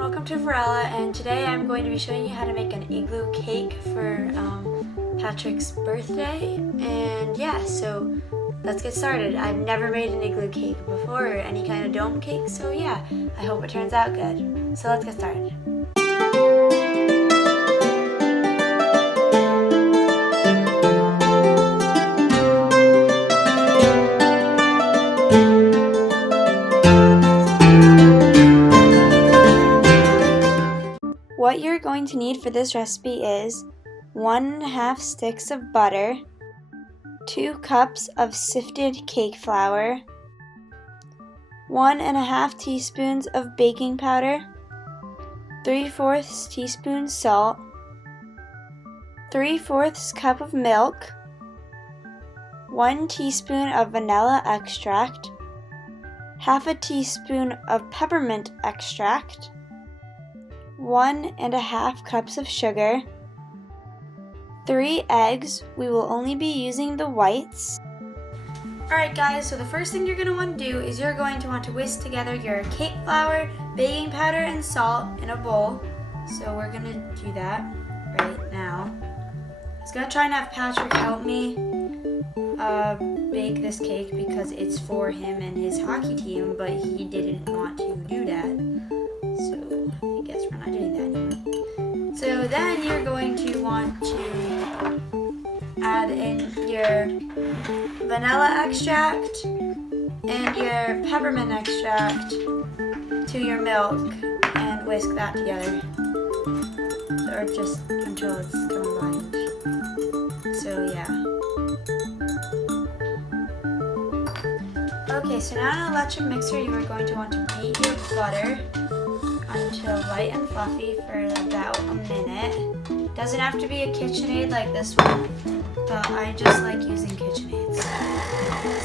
welcome to Verella, and today I'm going to be showing you how to make an igloo cake for Patrick's birthday. And yeah, so let's get started. I've never made an igloo cake before, or any kind of dome cake, so yeah, I hope it turns out good. So let's get started. What you're going to need for this recipe is 1½ sticks of butter, 2 cups of sifted cake flour, 1½ teaspoons of baking powder, 3/4 teaspoon salt, 3/4 cup of milk, 1 teaspoon of vanilla extract, ½ teaspoon of peppermint extract, 1½ cups of sugar, 3 eggs. We will only be using the whites. Alright guys, so the first thing you're going to want to do is you're going to want to whisk together your cake flour, baking powder, and salt in a bowl. So we're going to do that right now. I was going to try and have Patrick help me bake this cake because it's for him and his hockey team, but he didn't want to do that. So I guess we're not doing that anymore. So then you're going to want to add in your vanilla extract and your peppermint extract to your milk and whisk that together, or just until it's combined. So yeah. Okay, so now in an electric mixer you are going to want to beat your butter until light and fluffy for about a minute. Doesn't have to be a KitchenAid like this one, but I just like using KitchenAids.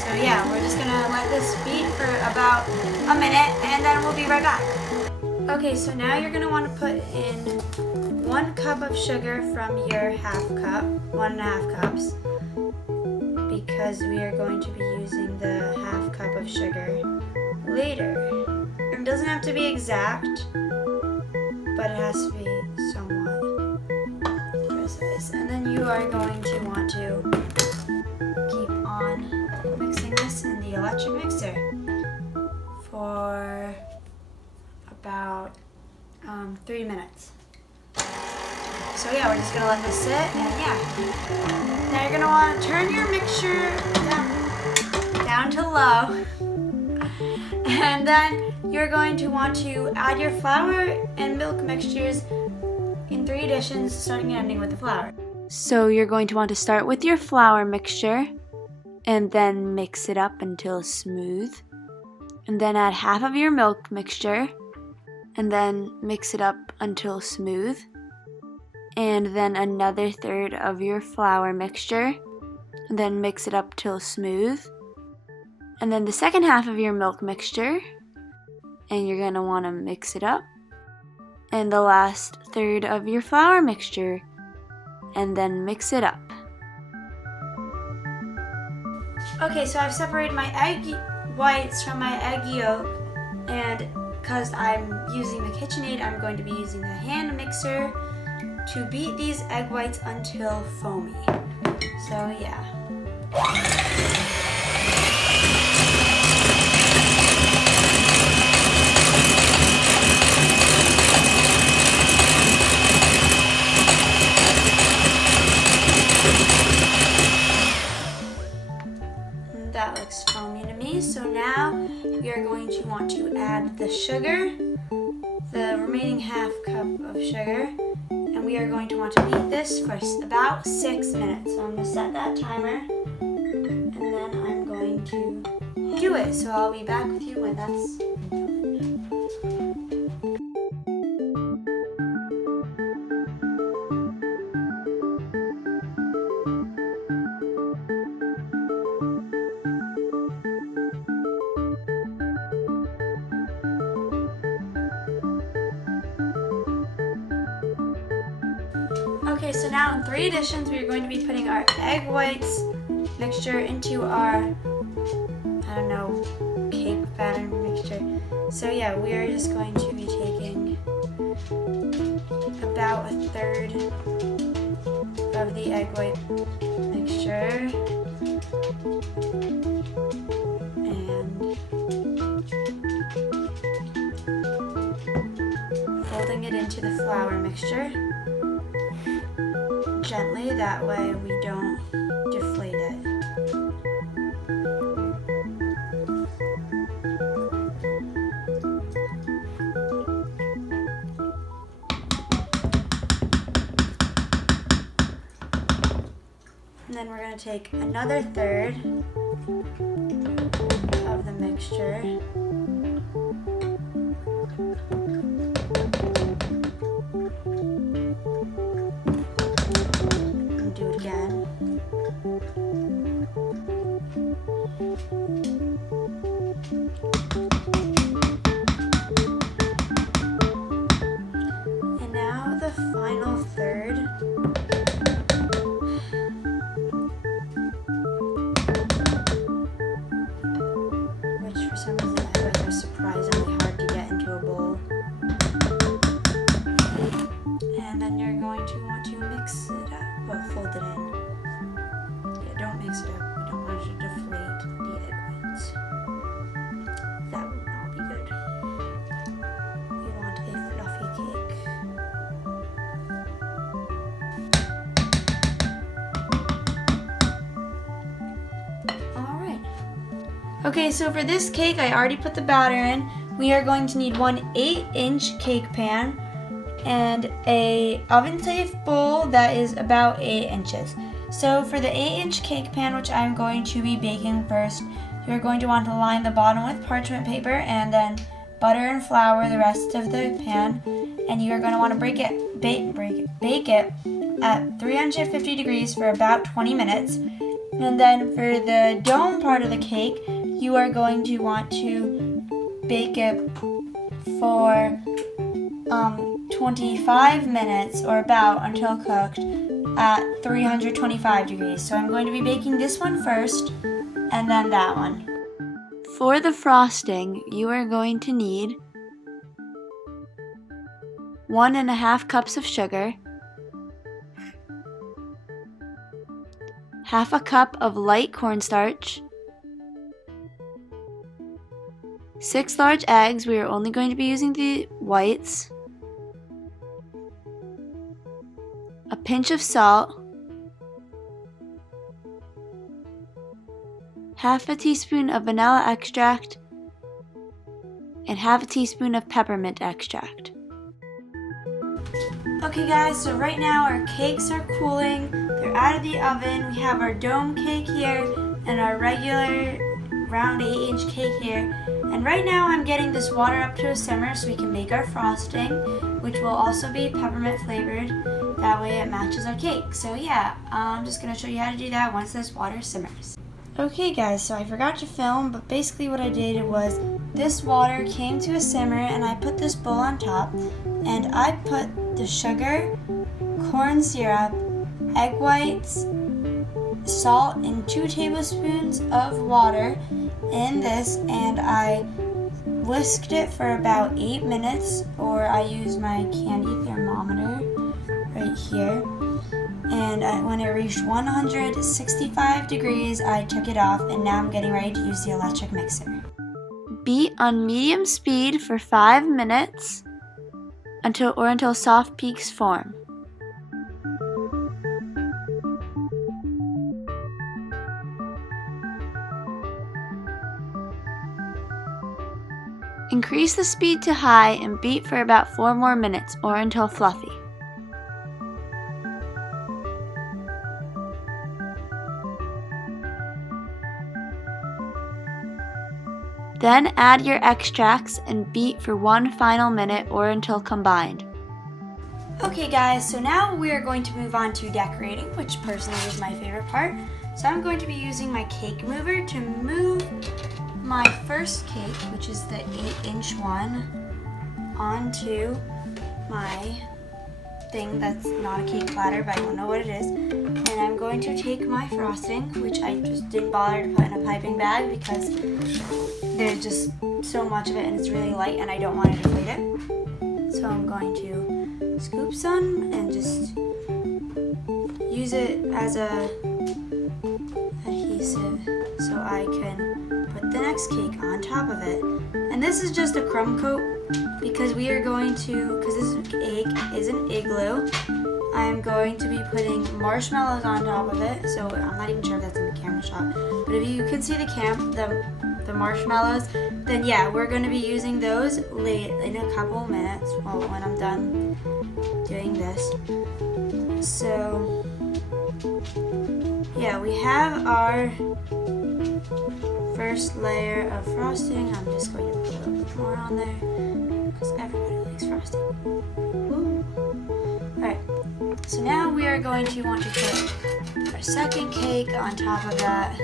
So yeah, we're just gonna let this beat for about a minute and then we'll be right back. Okay, so now you're gonna want to put in 1 cup of sugar from your ½ cup, 1½ cups, because we are going to be using the ½ cup of sugar later. It doesn't have to be exact, but it has to be somewhat precise. And then you are going to want to keep on mixing this in the electric mixer for about 3 minutes. So yeah, we're just gonna let this sit, and yeah. Now you're gonna want to turn your mixture down to low, and then you're going to want to add your flour and milk mixtures in 3 additions, starting and ending with the flour. So you're going to want to start with your flour mixture and then mix it up until smooth, and then add half of your milk mixture and then mix it up until smooth, and then another third of your flour mixture and then mix it up till smooth, and then the second half of your milk mixture, and you're going to want to mix it up, and the last third of your flour mixture, and then mix it up. Okay, so I've separated my egg whites from my egg yolk, and because I'm using the KitchenAid, I'm going to be using the hand mixer to beat these egg whites until foamy. So yeah. That looks foamy to me. So now we are going to want to add the sugar, the remaining ½ cup of sugar, and we are going to want to beat this for about 6 minutes. So I'm going to set that timer, and then I'm going to do it. So I'll be back with you when that's done. Okay, so now in 3 additions, we are going to be putting our egg whites mixture into our, I don't know, cake batter mixture. So yeah, we are just going to be taking of the egg white mixture and folding it into the flour mixture gently, that way we don't deflate it. And then we're going to take another third of the mixture and do it again. And now the final third. For some reason, I feel like they're surprisingly hard to get into a bowl. And then you're going to want to mix it up. Well, fold it in. Yeah, don't mix it up. You don't want it to deflate the egg whites. That would not be good. You want a fluffy cake. Alright. Okay, so for this cake, I already put the batter in. We are going to need one 8-inch cake pan and a oven-safe bowl that is about 8 inches. So for the 8-inch cake pan, which I'm going to be baking first, you're going to want to line the bottom with parchment paper and then butter and flour the rest of the pan. And you are going to want to bake it at 350 degrees for about 20 minutes. And then for the dome part of the cake, you are going to want to bake it for 25 minutes or about until cooked at 325 degrees. So I'm going to be baking this one first and then that one. For the frosting, you are going to need 1.5 cups of sugar, half a cup of light cornstarch, 6 large eggs. We are only going to be using the whites, a pinch of salt, half a teaspoon of vanilla extract, and half a teaspoon of peppermint extract. Okay guys, so right now our cakes are cooling. They're out of the oven. We have our dome cake here and our regular round 8-inch cake here. And right now I'm getting this water up to a simmer so we can make our frosting, which will also be peppermint flavored. That way it matches our cake. So yeah, I'm just going to show you how to do that once this water simmers. Okay guys, so I forgot to film, but basically what I did was this water came to a simmer and I put this bowl on top and I put the sugar, corn syrup, egg whites, salt, and 2 tablespoons of water in this, and I whisked it for about 8 minutes, or I used my candy thermometer right here. And when it reached 165 degrees, I took it off, and now I'm getting ready to use the electric mixer. Beat on medium speed for 5 minutes until soft peaks form. Increase the speed to high and beat for about 4 more minutes or until fluffy. Then add your extracts and beat for 1 final minute or until combined. Okay guys, so now we are going to move on to decorating, which personally is my favorite part. So I'm going to be using my cake mover to move my first cake, which is the 8-inch one, onto my thing that's not a cake platter, but I don't know what it is. And I'm going to take my frosting, which I just didn't bother to put in a piping bag because there's just so much of it and it's really light and I don't want to deflate it. So I'm going to scoop some and just use it as a adhesive so I can put the next cake on top of it. And this is just a crumb coat because we are going to, because this cake is an Igloo, I'm going to be putting marshmallows on top of it. So I'm not even sure if that's in the camera shot, but if you can see the marshmallows, then yeah, we're going to be using those late in a couple minutes, well, when I'm done doing this. So yeah, we have our first layer of frosting. I'm just going to put a little bit more on there because everybody likes frosting. Woo. Alright, so now we are going to want to put our second cake on top of that.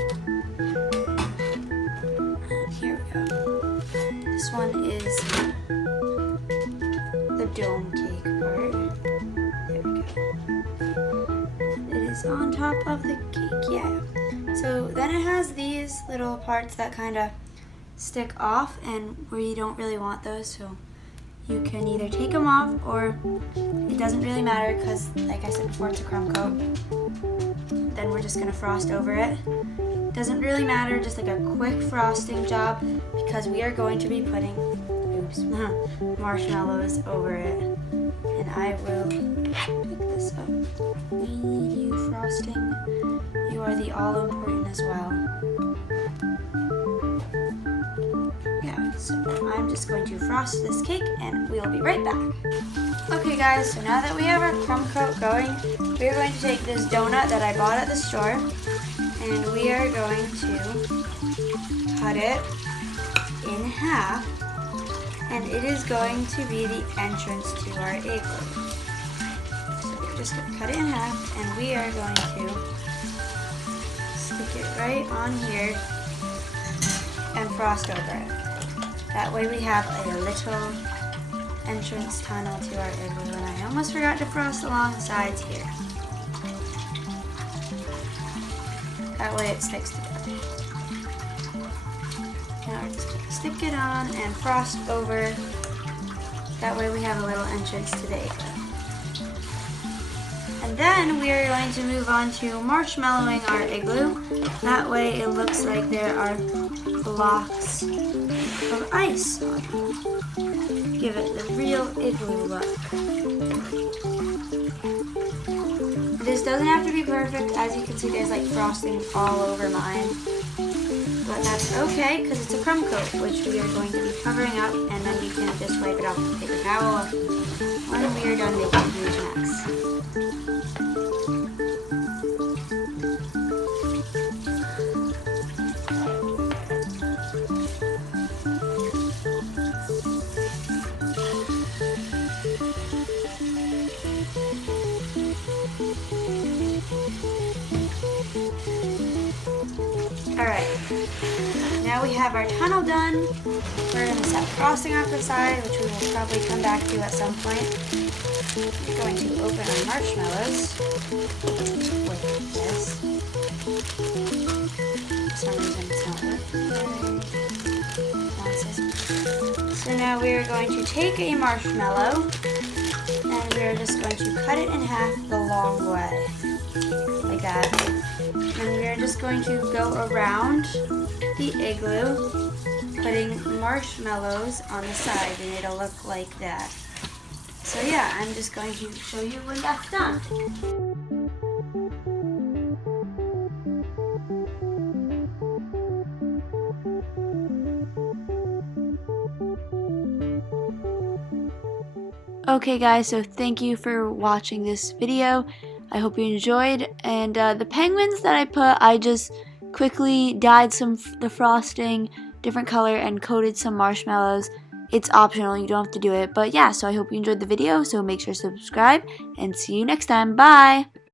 And here we go. This one is the dome cake part. There we go. It is on top of the cake, yeah. So then it has these little parts that kind of stick off and where you don't really want those, so you can either take them off or it doesn't really matter because, like I said before, it's a crumb coat. Then we're just going to frost over it. Doesn't really matter, just like a quick frosting job because we are going to be putting marshmallows over it. And I will pick this up. We need you, frosting. You are the all-important as well. Yeah, so I'm just going to frost this cake and we'll be right back. Okay guys, so now that we have our crumb coat going, we're going to take this donut that I bought at the store and we are going to cut it in half, and it is going to be the entrance to our Igloo. So we're just going to cut it in half and we are going to stick it right on here and frost over it. That way we have a little entrance tunnel to our Igloo, and I almost forgot to frost along the sides here. That way it sticks together. Now we're just going to stick it on and frost over. That way we have a little entrance to the Igloo. And then we are going to move on to marshmallowing our Igloo. That way it looks like there are blocks of ice on it. Give it the real Igloo look. This doesn't have to be perfect. As you can see, there's like frosting all over mine. But that's okay because it's a crumb coat, which we are going to be covering up, and then we can just wipe it off with a paper towel when we are done making these next. Alright, now we have our tunnel done. We're going to set frosting off the side, which we will probably come back to at some point. We're going to open our marshmallows with this. For some reason it's not working. So now we are going to take a marshmallow and we are just going to cut it in half the long way, like that. And we are just going to go around the Igloo, putting marshmallows on the side, and it'll look like that. So yeah, I'm just going to show you when that's done. Okay guys, so thank you for watching this video. I hope you enjoyed, and the penguins that I put, I just quickly dyed the frosting different color and coated some marshmallows. It's optional, you don't have to do it, but yeah, so I hope you enjoyed the video, so make sure to subscribe, and see you next time. Bye!